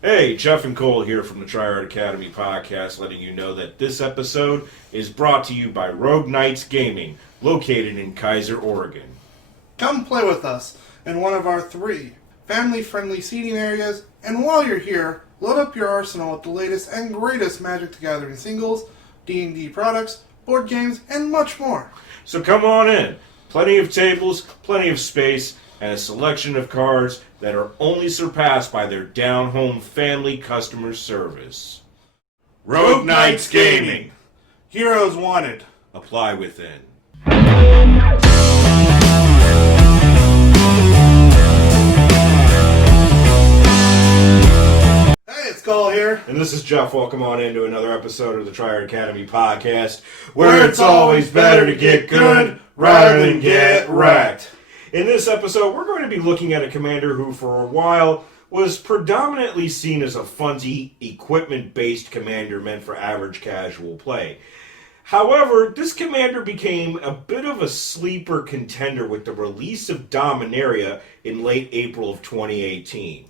Hey, Jeff and Cole here from the Tryhard Academy podcast, letting you know that this episode is brought to you by Rogue Knights Gaming, located in Kaiser, Oregon. Come play with us in one of our 3 family-friendly seating areas, and while you're here, load up your arsenal with the latest and greatest Magic the Gathering singles, D&D products, board games, and much more. So come on in. Plenty of tables, plenty of space, and a selection of cards that are only surpassed by their down-home family customer service. Rogue Knights Gaming. Heroes wanted. Apply within. Hey, it's Cole here. And this is Jeff. Welcome on into another episode of the Tryhard Academy podcast, where it's always better to get good rather than get wrecked. In this episode, we're going to be looking at a commander who, for a while, was predominantly seen as a funty, equipment-based commander meant for average casual play. However, this commander became a bit of a sleeper contender with the release of Dominaria in late April of 2018.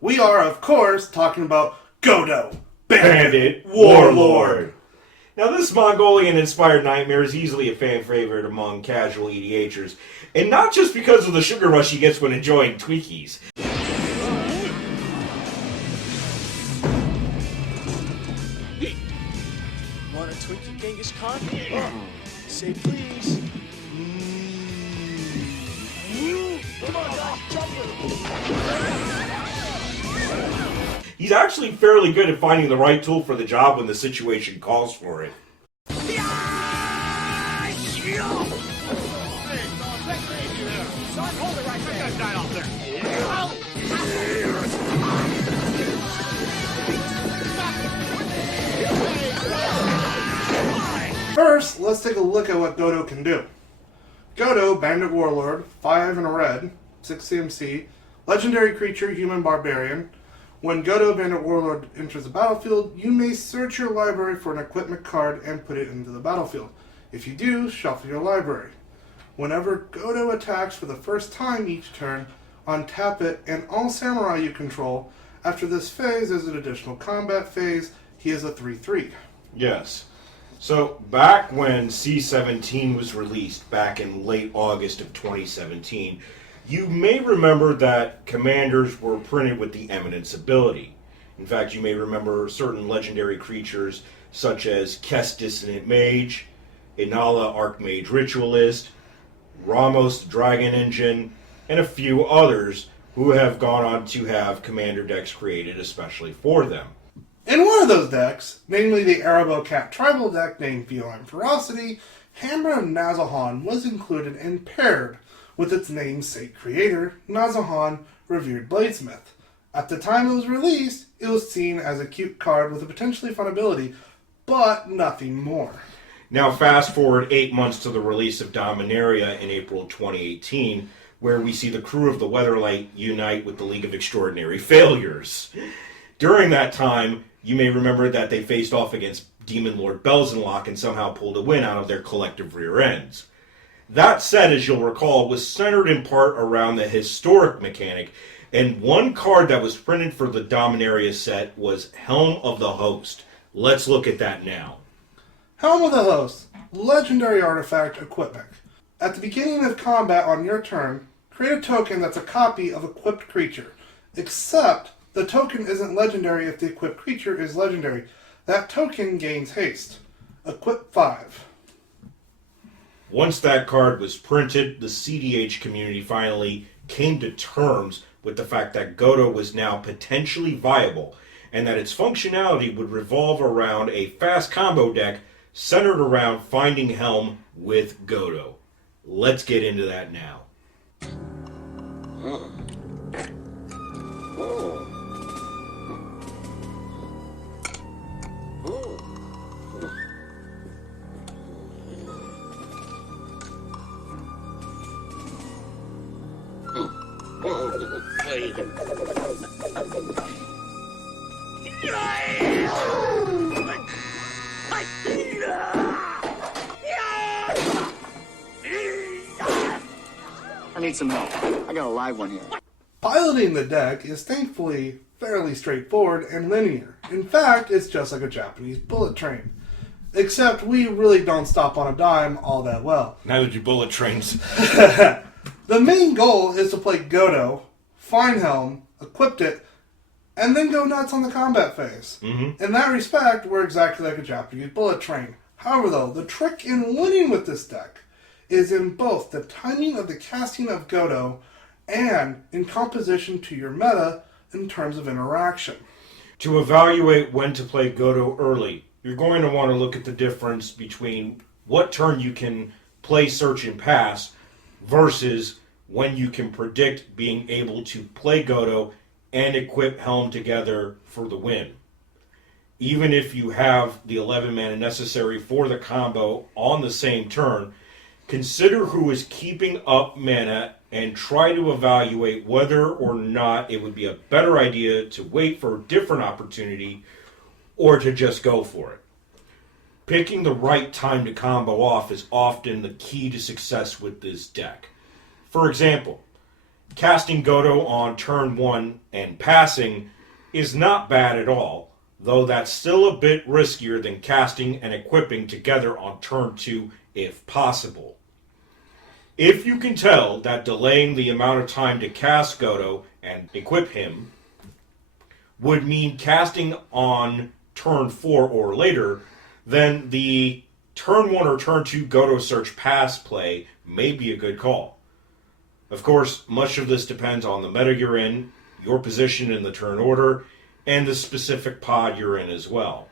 We are, of course, talking about Godo, Bandit Warlord. Now, this Mongolian-inspired nightmare is easily a fan favorite among casual EDHers, and not just because of the sugar rush he gets when enjoying Twinkies. Want a Twinkie, Genghis Khan? Say please. Come on, guys, jump He's actually fairly good at finding the right tool for the job when the situation calls for it. First, let's take a look at what Godo can do. Godo, Bandit Warlord, 5 and a red, 6 CMC, legendary creature, human barbarian. When Godo, Bandit Warlord enters the battlefield, you may search your library for an equipment card and put it into the battlefield. If you do, shuffle your library. Whenever Godo attacks for the first time each turn, untap it, and all samurai you control. After this phase is an additional combat phase. He is a 3/3. Yes. So, back when C17 was released, back in late August of 2017, you may remember that commanders were printed with the Eminence ability. In fact, you may remember certain legendary creatures such as Kess Dissonant Mage, Inala Archmage Ritualist, Ramos Dragon Engine, and a few others who have gone on to have commander decks created especially for them. In one of those decks, namely the Arabo Cat tribal deck named Feline Ferocity, Hammer of Nazahan was included and paired with its namesake creator, Nazahan, Revered Bladesmith. At the time it was released, it was seen as a cute card with a potentially fun ability, but nothing more. Now fast forward 8 months to the release of Dominaria in April 2018, where we see the crew of the Weatherlight unite with the League of Extraordinary Failures. During that time, you may remember that they faced off against Demon Lord Belzenlock and somehow pulled a win out of their collective rear ends. That said, as you'll recall, was centered in part around the historic mechanic, and one card that was printed for the Dominaria set was Helm of the Host. Let's look at that now. Helm of the Host, legendary artifact equipment. At the beginning of combat on your turn, create a token that's a copy of equipped creature, except the token isn't legendary if the equipped creature is legendary. That token gains haste. Equip 5. Once that card was printed, the cEDH community finally came to terms with the fact that Godo was now potentially viable, and that its functionality would revolve around a fast combo deck centered around finding Helm with Godo. Let's get into that now. I need some help. I got a live one here. Piloting the deck is thankfully fairly straightforward and linear. In fact, it's just like a Japanese bullet train. Except we really don't stop on a dime all that well. Neither do bullet trains. The main goal is to play Godo, find Helm, equip it, and then go nuts on the combat phase. Mm-hmm. In that respect, we're exactly like a Japanese bullet train. However, though, the trick in winning with this deck is in both the timing of the casting of Godo and in composition to your meta in terms of interaction. To evaluate when to play Godo early, you're going to want to look at the difference between what turn you can play Search and Pass versus when you can predict being able to play Godo and equip Helm together for the win. Even if you have the 11 mana necessary for the combo on the same turn, consider who is keeping up mana and try to evaluate whether or not it would be a better idea to wait for a different opportunity or to just go for it. Picking the right time to combo off is often the key to success with this deck. For example, casting Godo on turn 1 and passing is not bad at all, though that's still a bit riskier than casting and equipping together on turn 2 if possible. If you can tell that delaying the amount of time to cast Godo and equip him would mean casting on turn 4 or later, then the turn 1 or turn 2 Godo Search Pass play may be a good call. Of course, much of this depends on the meta you're in, your position in the turn order, and the specific pod you're in as well.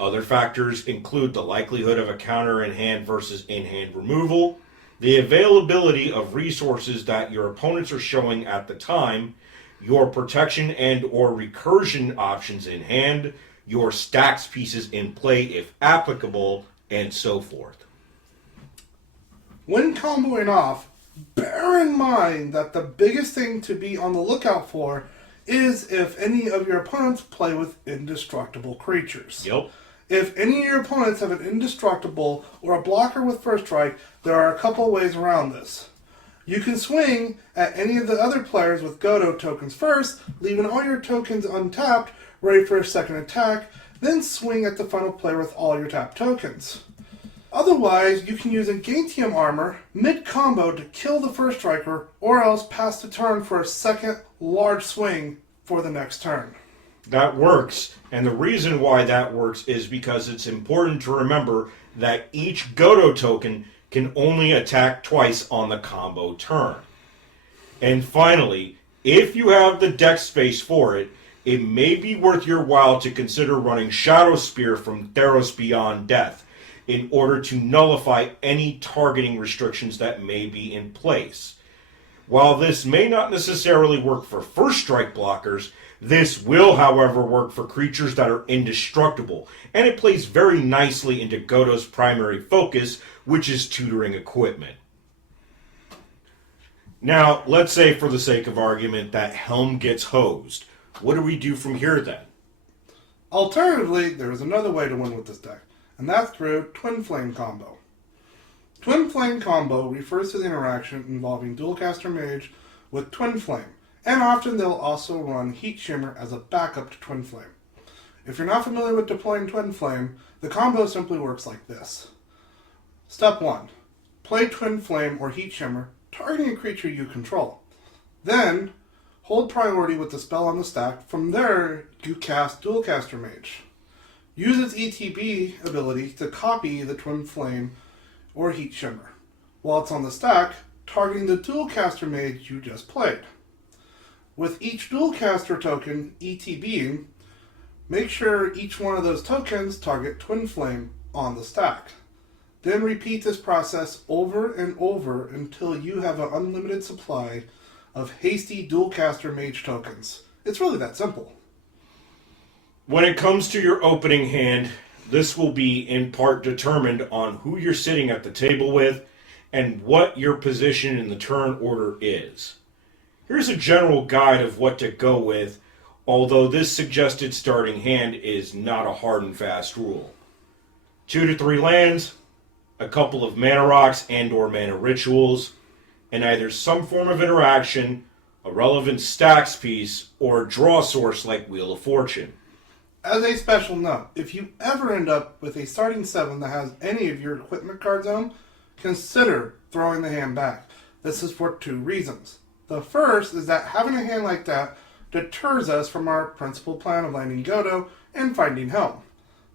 Other factors include the likelihood of a counter in hand versus in-hand removal, the availability of resources that your opponents are showing at the time, your protection and or recursion options in hand, your stacks pieces in play if applicable, and so forth. When comboing off, bear in mind that the biggest thing to be on the lookout for is if any of your opponents play with indestructible creatures. Yep. If any of your opponents have an indestructible or a blocker with first strike, there are a couple ways around this. You can swing at any of the other players with Godo tokens first, leaving all your tokens untapped, ready for a second attack, then swing at the final player with all your tapped tokens. Otherwise, you can use Ingantium armor mid-combo to kill the first striker, or else pass the turn for a second large swing for the next turn. That works, and the reason why that works is because it's important to remember that each Godo token can only attack twice on the combo turn. And finally, if you have the deck space for it, it may be worth your while to consider running Shadow Spear from Theros Beyond Death in order to nullify any targeting restrictions that may be in place. While this may not necessarily work for first strike blockers, this will, however, work for creatures that are indestructible, and it plays very nicely into Godo's primary focus, which is tutoring equipment. Now, let's say for the sake of argument that Helm gets hosed. What do we do from here then? Alternatively, there is another way to win with this deck, and that's through Twin Flame Combo. Twin Flame Combo refers to the interaction involving Dualcaster Mage with Twin Flame, and often they'll also run Heat Shimmer as a backup to Twin Flame. If you're not familiar with deploying Twin Flame, the combo simply works like this. Step 1. Play Twin Flame or Heat Shimmer, targeting a creature you control. Then, hold priority with the spell on the stack. From there, you cast Dualcaster Mage. Use its ETB ability to copy the Twin Flame or Heat Shimmer, while it's on the stack, targeting the Dualcaster Mage you just played. With each Dualcaster token ETBing, make sure each one of those tokens target Twin Flame on the stack. Then repeat this process over and over until you have an unlimited supply of hasty Dualcaster Mage tokens. It's really that simple. When it comes to your opening hand, this will be in part determined on who you're sitting at the table with and what your position in the turn order is. Here's a general guide of what to go with, although this suggested starting hand is not a hard and fast rule. 2 to 3 lands, a couple of mana rocks and or mana rituals, and either some form of interaction, a relevant stacks piece, or a draw source like Wheel of Fortune. As a special note, if you ever end up with a starting 7 that has any of your equipment cards on, consider throwing the hand back. This is for 2 reasons. The first is that having a hand like that deters us from our principal plan of landing Godo and finding Helm.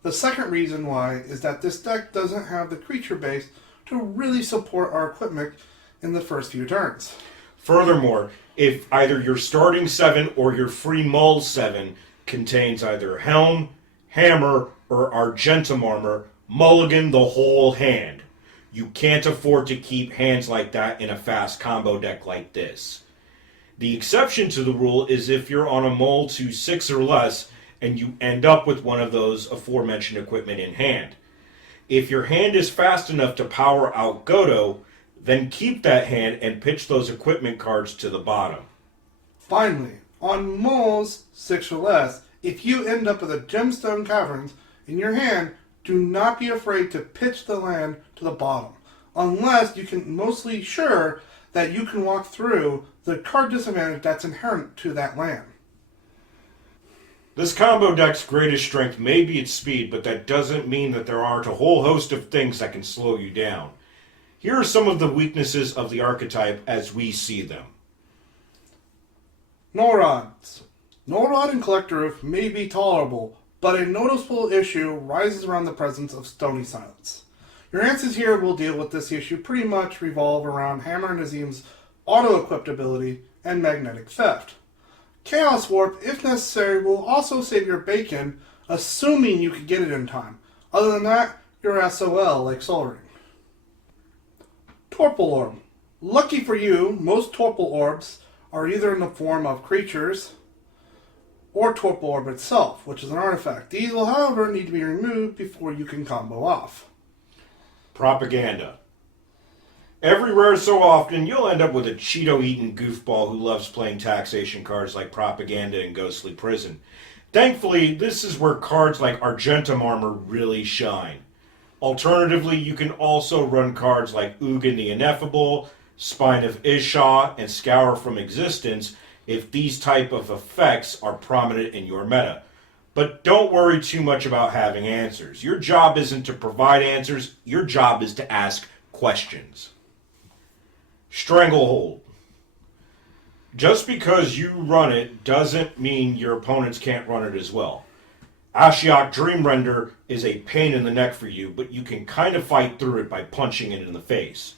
The second reason why is that this deck doesn't have the creature base to really support our equipment in the first few turns. Furthermore, if either your starting 7 or your free mull 7 contains either Helm, Hammer, or Argentum armor, mulligan the whole hand. You can't afford to keep hands like that in a fast combo deck like this. The exception to the rule is if you're on a mull to 6 or less and you end up with one of those aforementioned equipment in hand. If your hand is fast enough to power out Godo, then keep that hand and pitch those equipment cards to the bottom. Finally, on mulls 6 or less, if you end up with a Gemstone Caverns in your hand, do not be afraid to pitch the land to the bottom, unless you can mostly sure that you can walk through the card disadvantage that's inherent to that land. This combo deck's greatest strength may be its speed, but that doesn't mean that there aren't a whole host of things that can slow you down. Here are some of the weaknesses of the archetype as we see them. Null Rods. Null Rod and Collector Roof may be tolerable, but a noticeable issue rises around the presence of Stony Silence. Your answers here will deal with this issue pretty much revolve around Hammer and Azim's auto-equipped ability and Magnetic Theft. Chaos Warp, if necessary, will also save your bacon, assuming you can get it in time. Other than that, you're SOL like Sol Ring. Torpor Orb. Lucky for you, most Torpor Orbs are either in the form of creatures or Torpor Orb itself, which is an artifact. These will, however, need to be removed before you can combo off. Propaganda. Every rare so often, you'll end up with a Cheeto-eating goofball who loves playing taxation cards like Propaganda and Ghostly Prison. Thankfully, this is where cards like Argentum Armor really shine. Alternatively, you can also run cards like Ugin the Ineffable, Spine of Isha, and Scour from Existence if these type of effects are prominent in your meta. But don't worry too much about having answers. Your job isn't to provide answers, your job is to ask questions. Stranglehold. Just because you run it doesn't mean your opponents can't run it as well. Ashiok Dreamrender is a pain in the neck for you, but you can kind of fight through it by punching it in the face.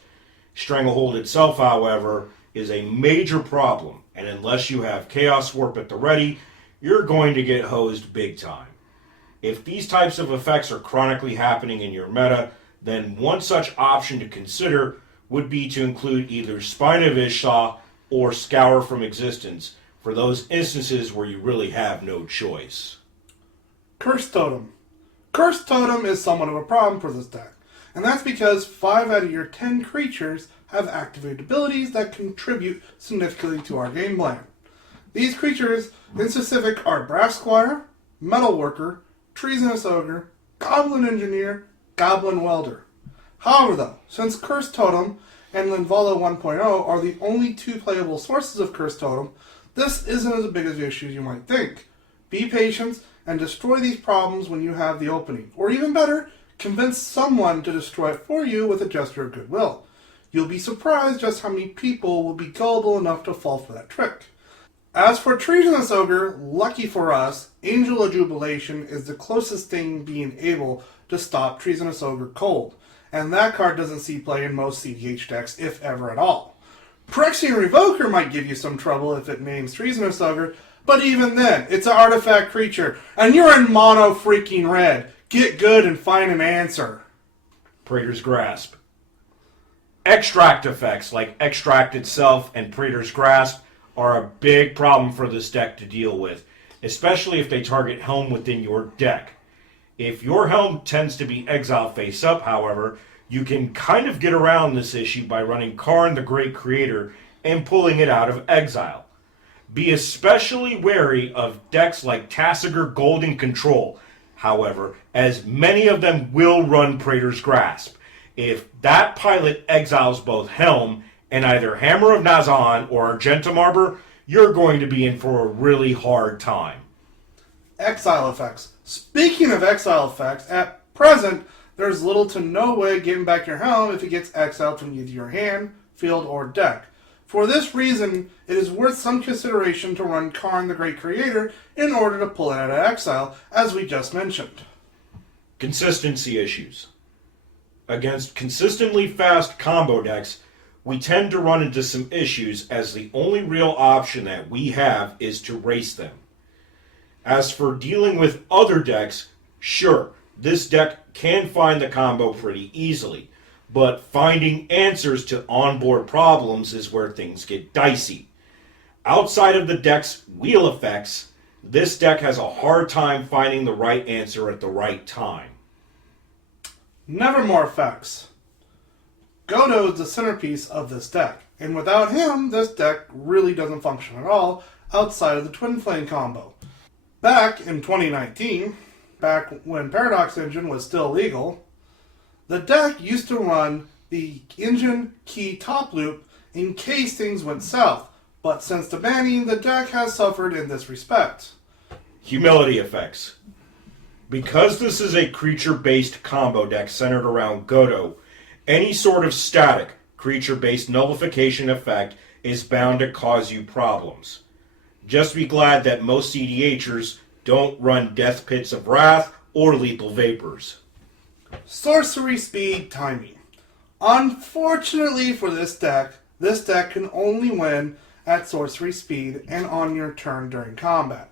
Stranglehold itself, however, is a major problem, and unless you have Chaos Warp at the ready, you're going to get hosed big time. If these types of effects are chronically happening in your meta, then one such option to consider would be to include either Spine of Isha or Scour from Existence for those instances where you really have no choice. Curse Totem. Curse Totem is somewhat of a problem for this deck, and that's because 5 out of your 10 creatures have activated abilities that contribute significantly to our game plan. These creatures in specific are Brass Squire, Metal Worker, Treasonous Ogre, Goblin Engineer, Goblin Welder. However though, since Curse Totem and Linvala 1.0 are the only 2 playable sources of Curse Totem, this isn't as big of an issue as you might think. Be patient and destroy these problems when you have the opening. Or even better, convince someone to destroy it for you with a gesture of goodwill. You'll be surprised just how many people will be gullible enough to fall for that trick. As for Treasonous Ogre, lucky for us, Angel of Jubilation is the closest thing being able to stop Treasonous Ogre cold. And that card doesn't see play in most cEDH decks, if ever at all. Phyrexian Revoker might give you some trouble if it names Treasonous Ogre, but even then, it's an artifact creature, and you're in mono freaking red. Get good and find an answer. Praetor's Grasp. Extract effects like Extract itself and Praetor's Grasp are a big problem for this deck to deal with, especially if they target Helm within your deck. If your Helm tends to be Exile face up, however, you can kind of get around this issue by running Karn the Great Creator and pulling it out of exile. Be especially wary of decks like Tassiger Golden Control, however, as many of them will run Praetor's Grasp. If that pilot exiles both Helm and either Hammer of Nazan or Argentum Arbor, you're going to be in for a really hard time. Exile Effects. Speaking of Exile Effects, at present, there's little to no way getting back your helm if it gets exiled from either your hand, field, or deck. For this reason, it is worth some consideration to run Karn the Great Creator in order to pull it out of exile, as we just mentioned. Consistency issues. Against consistently fast combo decks, we tend to run into some issues as the only real option that we have is to race them. As for dealing with other decks, sure, this deck can find the combo pretty easily, but finding answers to onboard problems is where things get dicey. Outside of the deck's wheel effects, this deck has a hard time finding the right answer at the right time. Nevermore Effects. Godo is the centerpiece of this deck, and without him, this deck really doesn't function at all outside of the Twin Flame combo. Back in 2019, back when Paradox Engine was still legal, the deck used to run the engine key top loop in case things went south, but since the banning, the deck has suffered in this respect. Humility effects. Because this is a creature-based combo deck centered around Godo, any sort of static, creature-based nullification effect is bound to cause you problems. Just be glad that most cEDHers don't run Death Pits of Wrath or Lethal Vapors. Sorcery Speed Timing. Unfortunately for this deck can only win at sorcery speed and on your turn during combat.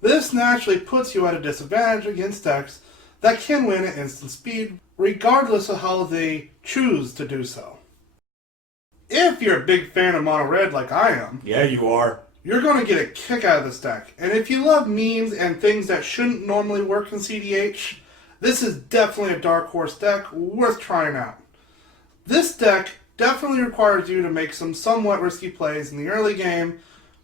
This naturally puts you at a disadvantage against decks that can win at instant speed, regardless of how they choose to do so. If you're a big fan of mono red like I am, Yeah, you are. you're going to get a kick out of this deck. And if you love memes and things that shouldn't normally work in cEDH, this is definitely a dark horse deck worth trying out. This deck definitely requires you to make some somewhat risky plays in the early game,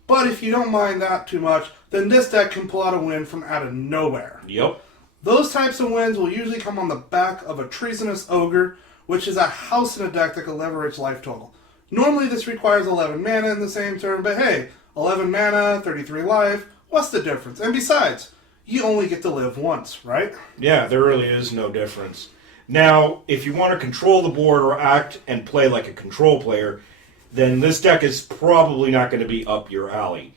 but if you don't mind that too much, then this deck can pull out a win from out of nowhere. Yep. Those types of wins will usually come on the back of a Treasonous Ogre, which is a house in a deck that can leverage life total. Normally this requires 11 mana in the same turn, but hey, 11 mana, 33 life, what's the difference? And besides, you only get to live once, right? Yeah, there really is no difference. Now, if you want to control the board or act and play like a control player, then this deck is probably not going to be up your alley.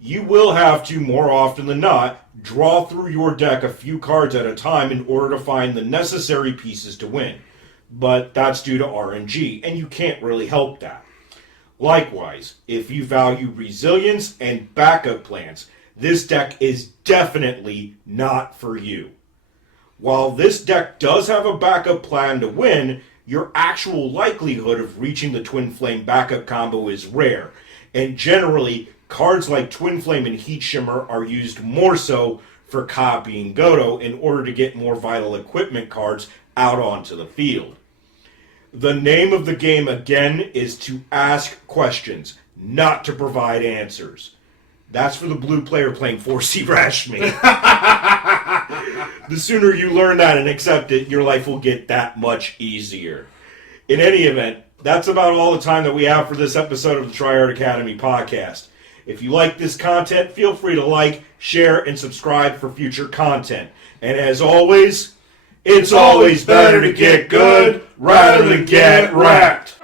You will have to, more often than not, draw through your deck a few cards at a time in order to find the necessary pieces to win. But that's due to RNG, and you can't really help that. Likewise, if you value resilience and backup plans, this deck is definitely not for you. While this deck does have a backup plan to win, your actual likelihood of reaching the Twin Flame backup combo is rare, and generally, cards like Twin Flame and Heat Shimmer are used more so for copying Godo in order to get more vital equipment cards out onto the field. The name of the game, again, is to ask questions, not to provide answers. That's for the blue player playing 4C Rashmi. The sooner you learn that and accept it, your life will get that much easier. In any event, that's about all the time that we have for this episode of the Tryhard Academy podcast. If you like this content, feel free to like, share, and subscribe for future content. And as always, it's always better to get good rather than get wrecked.